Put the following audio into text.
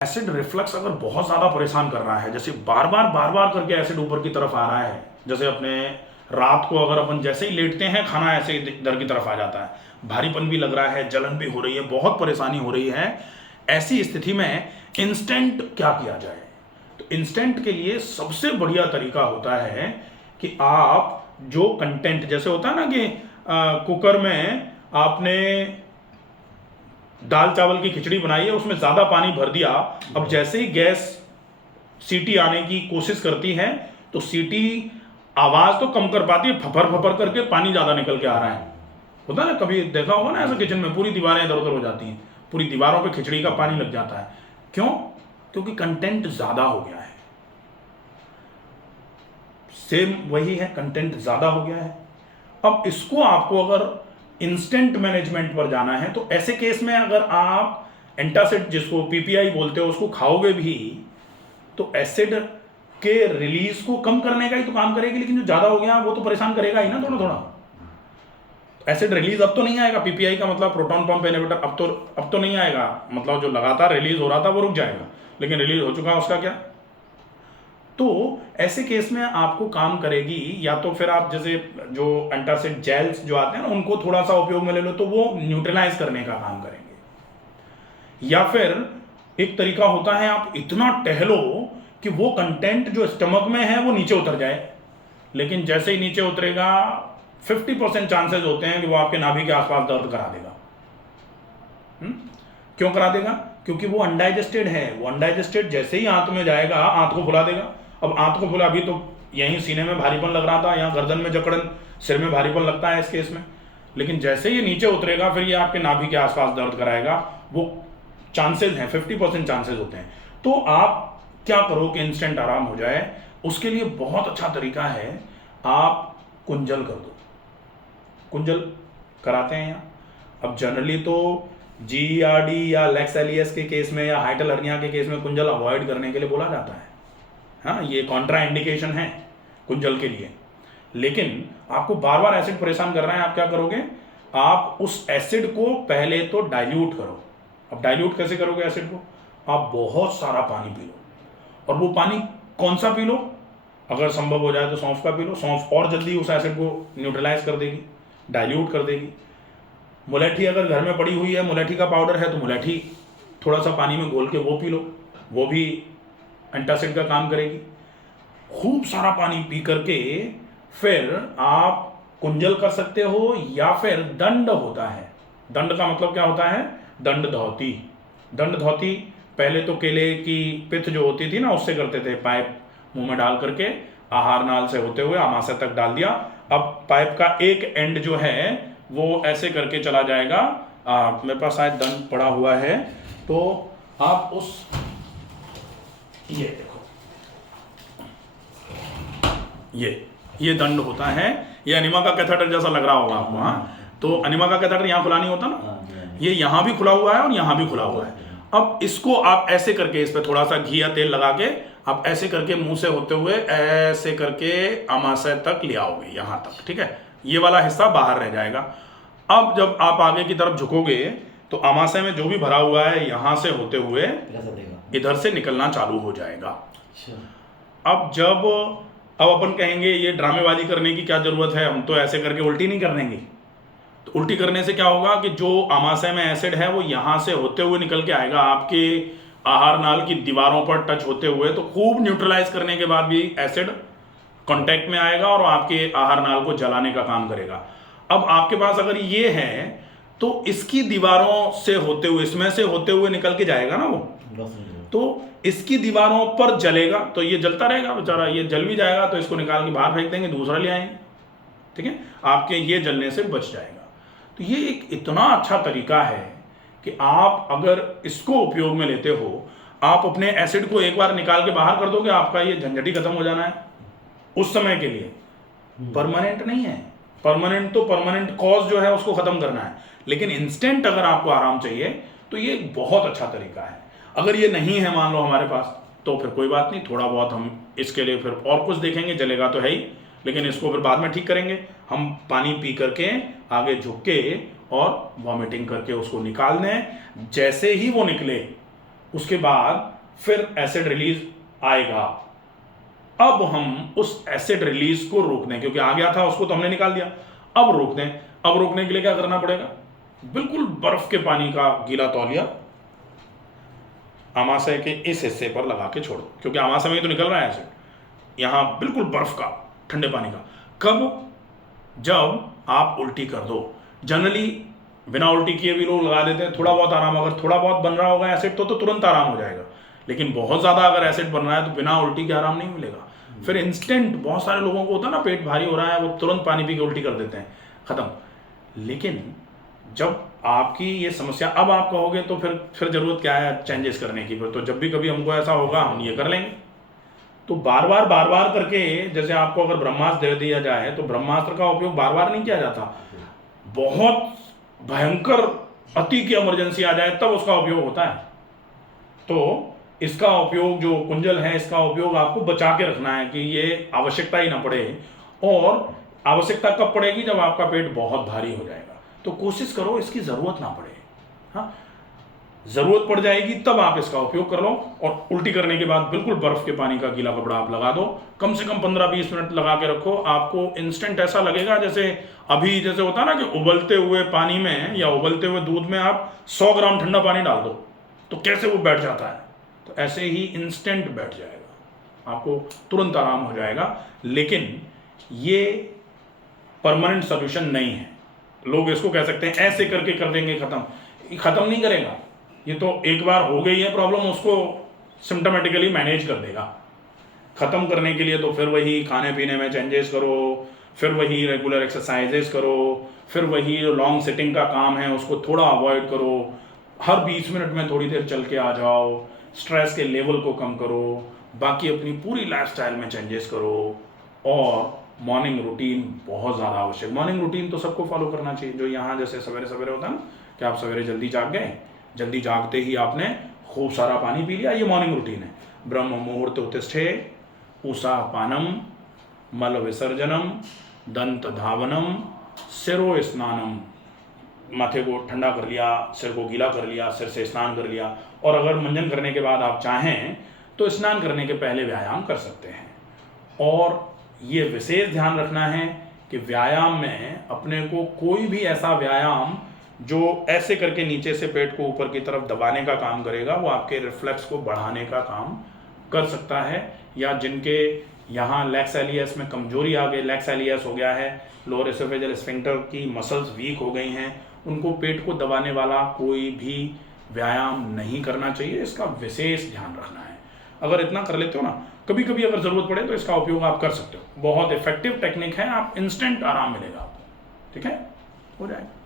Acid reflux अगर बहुत ज़्यादा परेशान कर रहा है, जैसे बार बार करके एसिड ऊपर की तरफ आ रहा है, जैसे अपने रात को अगर अपन जैसे ही लेटते हैं खाना ऐसे ही इधर की तरफ आ जाता है, भारीपन भी लग रहा है, जलन भी हो रही है, बहुत परेशानी हो रही है, ऐसी स्थिति में इंस्टेंट क्या किया जाए? तो इंस्टेंट के लिए सबसे बढ़िया तरीका होता है कि आप जो कंटेंट, जैसे होता है ना कि कुकर में आपने दाल चावल की खिचड़ी बनाई है, उसमें ज़्यादा पानी भर दिया, अब जैसे ही गैस सीटी आने की कोशिश करती है तो सीटी आवाज़ तो कम कर पाती है, फफर फफर करके पानी ज़्यादा निकल के आ रहा है। होता है ना, कभी देखा होगा ना ऐसा किचन में, पूरी दीवारें इधर उधर हो जाती हैं, पूरी दीवारों पे खिचड़ी का पानी लग जाता है। क्यों? क्योंकि कंटेंट ज़्यादा हो गया है। सेम वही है, कंटेंट ज़्यादा हो गया है। अब इसको आपको अगर इंस्टेंट मैनेजमेंट पर जाना है तो ऐसे केस में अगर आप एंटासिड, जिसको पीपीआई बोलते हो, उसको खाओगे भी तो एसिड के रिलीज को कम करने का ही तो काम करेगी, लेकिन जो ज़्यादा हो गया वो तो परेशान करेगा ही ना थोड़ा थोड़ा। एसिड रिलीज अब तो नहीं आएगा, पीपीआई का मतलब प्रोटॉन पंप इनहिबिटर, अब तो नहीं आएगा, मतलब जो लगातार रिलीज हो रहा था वो रुक जाएगा, लेकिन रिलीज हो चुका उसका क्या। तो ऐसे केस में आपको काम करेगी, या तो फिर आप जैसे जो एंटासिड जेल्स जो आते हैं ना, उनको थोड़ा सा उपयोग में ले लो तो वो न्यूट्रलाइज करने का काम करेंगे। या फिर एक तरीका होता है, आप इतना टहलो कि वो कंटेंट जो स्टमक में है वो नीचे उतर जाए, लेकिन जैसे ही नीचे उतरेगा 50% चांसेस होते हैं कि वो आपके नाभि के आसपास दर्द करा देगा। क्यों करा देगा? क्योंकि वो अनडाइजेस्टेड है। वो अनडाइजेस्टेड जैसे ही आंत में जाएगा, आंत को फुला देगा। अब आंत को फुला, अभी तो यहीं सीने में भारीपन लग रहा था, यहाँ गर्दन में जकड़न, सिर में भारीपन लगता है इस केस में, लेकिन जैसे ये नीचे उतरेगा फिर ये आपके नाभि के आसपास दर्द कराएगा। वो चांसेस हैं, 50% चांसेस होते हैं। तो आप क्या करो कि इंस्टेंट आराम हो जाए, उसके लिए बहुत अच्छा तरीका है, आप कुंजल कर दो। कुंजल कराते हैं यहाँ। अब जनरली तो जीआरडी या लेक्स एलियस के केस में या हाइटल हर्निया के केस में कुंजल अवॉइड करने के लिए बोला जाता है। हाँ, ये कॉन्ट्रा इंडिकेशन है कुंजल के लिए। लेकिन आपको बार बार एसिड परेशान कर रहा है, आप क्या करोगे? आप उस एसिड को पहले तो डाइल्यूट करो। अब डाइल्यूट कैसे करोगे एसिड को? आप बहुत सारा पानी पी लो, और वो पानी कौन सा पी लो? अगर संभव हो जाए तो सौंफ का पी लो। सौंफ और जल्दी उस एसिड को न्यूट्रलाइज कर देगी, डाइल्यूट कर देगी। मुलेठी अगर घर में पड़ी हुई है, मुलेठी का पाउडर है, तो मुलेठी थोड़ा सा पानी में घोल के वो पी लो, वो भी एंटासिड का काम करेगी। खूब सारा पानी पी करके फिर आप कुंजल कर सकते हो, या फिर दंड होता है। दंड का मतलब क्या होता है? दंड धौती। दंड धौती पहले तो केले की पिथ जो होती थी ना, उससे करते थे। पाइप मुंह में डाल करके आहार नाल से होते हुए आमाशय तक डाल दिया। अब पाइप का एक एंड जो है वो ऐसे करके चला जाएगा। मेरे पास शायद दंड पड़ा हुआ है, तो आप उस, ये देखो, ये दंड होता है। ये अनिमा का कैथेटर जैसा लग रहा होगा आपको। हाँ, तो अनिमा का कैथेटर यहाँ खुला नहीं होता ना, ये यहाँ भी खुला हुआ है और यहाँ भी खुला हुआ है। अब इसको आप ऐसे करके, इस पर थोड़ा सा घी या तेल लगा के आप ऐसे करके मुंह से होते हुए ऐसे करके आमाशय तक ले आओगे, यहाँ तक, ठीक है। ये वाला हिस्सा बाहर रह जाएगा। अब जब आप आगे की तरफ झुकोगे तो आमाशय में जो भी भरा हुआ है यहाँ से होते हुए इधर से निकलना चालू हो जाएगा। अब अपन कहेंगे ये ड्रामेबाजी करने की क्या जरूरत है, हम तो ऐसे करके उल्टी नहीं कर देंगे। तो उल्टी करने से क्या होगा कि जो आमाशय में एसिड है वो यहाँ से होते हुए निकल के आएगा, आपके आहार नाल की दीवारों पर टच होते हुए, तो खूब न्यूट्रलाइज करने के बाद भी एसिड कांटेक्ट में आएगा और आपके आहार नाल को जलाने का काम करेगा। अब आपके पास अगर ये है तो इसकी दीवारों से होते हुए, इसमें से होते हुए निकल के जाएगा ना वो, तो इसकी दीवारों पर जलेगा, तो ये जलता रहेगा बेचारा। ये जल भी जाएगा तो इसको निकाल के बाहर फेंक देंगे, दूसरा ले आएंगे, ठीक है, आपके ये जलने से बच जाएगा। तो ये एक इतना अच्छा तरीका है कि आप अगर इसको उपयोग में लेते हो, आप अपने एसिड को एक बार निकाल के बाहर कर दोगे, आपका ये झंझटी खत्म हो जाना है उस समय के लिए। परमानेंट नहीं है, परमानेंट तो परमानेंट कॉज जो है उसको खत्म करना है, लेकिन इंस्टेंट अगर आपको आराम चाहिए तो ये एक बहुत अच्छा तरीका है। अगर ये नहीं है मान लो हमारे पास, तो फिर कोई बात नहीं, थोड़ा बहुत हम इसके लिए फिर और कुछ देखेंगे, जलेगा तो है ही, लेकिन इसको फिर बाद में ठीक करेंगे। हम पानी पी करके आगे झुक के और वॉमिटिंग करके उसको निकाल दें। जैसे ही वो निकले उसके बाद फिर एसिड रिलीज आएगा। अब हम उस एसिड रिलीज को रोक दें, क्योंकि आ गया था उसको तो हमने निकाल दिया, अब रोक दें। अब रोकने के लिए क्या करना पड़ेगा, बिल्कुल बर्फ के पानी का गीला तौलिया आमाशय के इस हिस्से पर लगा के छोड़ दो, क्योंकि आमाशय में ही तो निकल रहा है एसिड, यहां बिल्कुल बर्फ का, ठंडे पानी का। कब, जब आप उल्टी कर दो। जनरली बिना उल्टी किए भी लोग लगा देते हैं, थोड़ा बहुत आराम, अगर थोड़ा बहुत बन रहा होगा एसिड तो तुरंत आराम हो जाएगा, लेकिन बहुत ज्यादा अगर एसिड बन रहा है तो बिना उल्टी के आराम नहीं मिलेगा। फिर इंस्टेंट, बहुत सारे लोगों को होता है ना पेट भारी हो रहा है, वो तुरंत पानी पी के उल्टी कर देते हैं, खत्म। लेकिन जब आपकी ये समस्या, अब आप कहोगे तो फिर जरूरत क्या है चेंजेस करने की, फिर तो जब भी कभी हमको ऐसा होगा हम ये कर लेंगे। तो बार बार करके, जैसे आपको अगर ब्रह्मास्त्र दे दिया जाए तो ब्रह्मास्त्र का उपयोग बार बार नहीं किया जाता, बहुत भयंकर अति की इमरजेंसी आ जाए तब उसका उपयोग होता है। तो इसका उपयोग, जो कुंजल है, इसका उपयोग आपको बचा के रखना है कि ये आवश्यकता ही ना पड़े। और आवश्यकता कब पड़ेगी, जब आपका पेट बहुत भारी हो जाएगा। तो कोशिश करो इसकी जरूरत ना पड़े। हाँ, जरूरत पड़ जाएगी तब आप इसका उपयोग कर लो, और उल्टी करने के बाद बिल्कुल बर्फ के पानी का गीला कपड़ा आप लगा दो, कम से कम 15-20 मिनट लगा के रखो। आपको इंस्टेंट ऐसा लगेगा जैसे अभी, जैसे होता है ना कि उबलते हुए पानी में या उबलते हुए दूध में आप 100 ग्राम ठंडा पानी डाल दो तो कैसे वो बैठ जाता है, तो ऐसे ही इंस्टेंट बैठ जाएगा, आपको तुरंत आराम हो जाएगा। लेकिन ये परमानेंट सोल्यूशन नहीं है। लोग इसको कह सकते हैं ऐसे करके कर देंगे खत्म, खत्म नहीं करेगा। ये तो एक बार हो गई है प्रॉब्लम, उसको सिम्टोमेटिकली मैनेज कर देगा। खत्म करने के लिए तो फिर वही खाने पीने में चेंजेस करो, फिर वही रेगुलर एक्सरसाइजेस करो, फिर वही जो लॉन्ग सिटिंग का काम है उसको थोड़ा अवॉइड करो, हर 20 मिनट में थोड़ी देर चल के आ जाओ, स्ट्रेस के लेवल को कम करो, बाकी अपनी पूरी लाइफस्टाइल में चेंजेस करो। और मॉर्निंग रूटीन बहुत ज़्यादा आवश्यक। मॉर्निंग रूटीन तो सबको फॉलो करना चाहिए। जो यहाँ जैसे सवेरे सवेरे होता है ना कि आप सवेरे जल्दी जाग गए, जल्दी जागते ही आपने खूब सारा पानी पी लिया, ये मॉर्निंग रूटीन है। ब्रह्म मुहूर्त उत्तिष्ठे, उषा पानम, मल विसर्जनम, दंत धावनम, सिरो स्नानम, माथे को ठंडा कर लिया, सिर को गीला कर लिया, सिर से स्नान कर लिया। और अगर मंजन करने के बाद आप चाहें तो स्नान करने के पहले व्यायाम कर सकते हैं। और ये विशेष ध्यान रखना है कि व्यायाम में अपने को कोई भी ऐसा व्यायाम जो ऐसे करके नीचे से पेट को ऊपर की तरफ दबाने का काम करेगा, वो आपके रिफ्लेक्स को बढ़ाने का काम कर सकता है। या जिनके यहाँ लैक्स एलियस में कमजोरी आ गई, लैक्स एलियस हो गया है, लोअर एसोफेजियल स्फिंक्टर की मसल्स वीक हो गई हैं, उनको पेट को दबाने वाला कोई भी व्यायाम नहीं करना चाहिए। इसका विशेष ध्यान रखना है। अगर इतना कर लेते हो ना, कभी कभी अगर ज़रूरत पड़े तो इसका उपयोग आप कर सकते हो। बहुत इफेक्टिव टेक्निक है, आप इंस्टेंट आराम मिलेगा आपको। ठीक है, हो जाएगा।